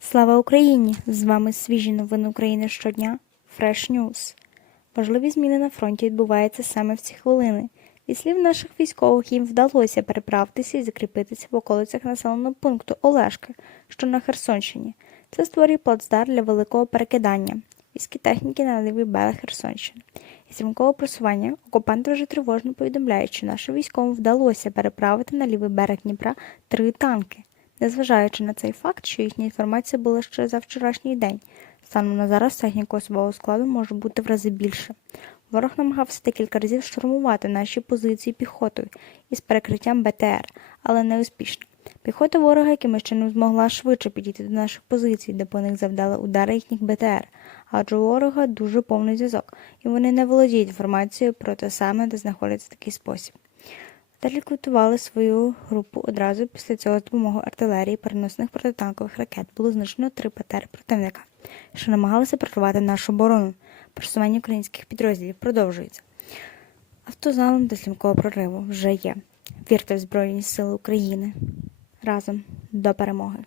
Слава Україні! З вами свіжі новини України щодня. Fresh News. Важливі зміни на фронті відбуваються саме в ці хвилини. Від слів наших військових їм вдалося переправитися і закріпитися в околицях населеного пункту Олешки, що на Херсонщині. Це створює плацдар для великого перекидання війські техніки на лівий берег Херсонщини. Із стрімкового просування окупанти вже тривожно повідомляють, що нашим військовим вдалося переправити на лівий берег Дніпра три танки. Незважаючи на цей факт, що їхня інформація була ще за вчорашній день. Станом на зараз техніку особового складу може бути в рази більше. Ворог намагався декілька разів штурмувати наші позиції піхотою із перекриттям БТР, але не успішно. Піхота ворога якимось чином змогла швидше підійти до наших позицій, де по них завдали удари їхніх БТР, адже у ворога дуже повний зв'язок, і вони не володіють інформацією про те саме, де знаходиться такий спосіб. Та ліквідували свою групу одразу після цього з допомогою артилерії переносних протитанкових ракет було знищено три патери-противника, що намагалися прорвати нашу оборону. Просування українських підрозділів продовжується. Автозалом до слімкого прориву вже є. Вірте в Збройні Сили України. Разом до перемоги.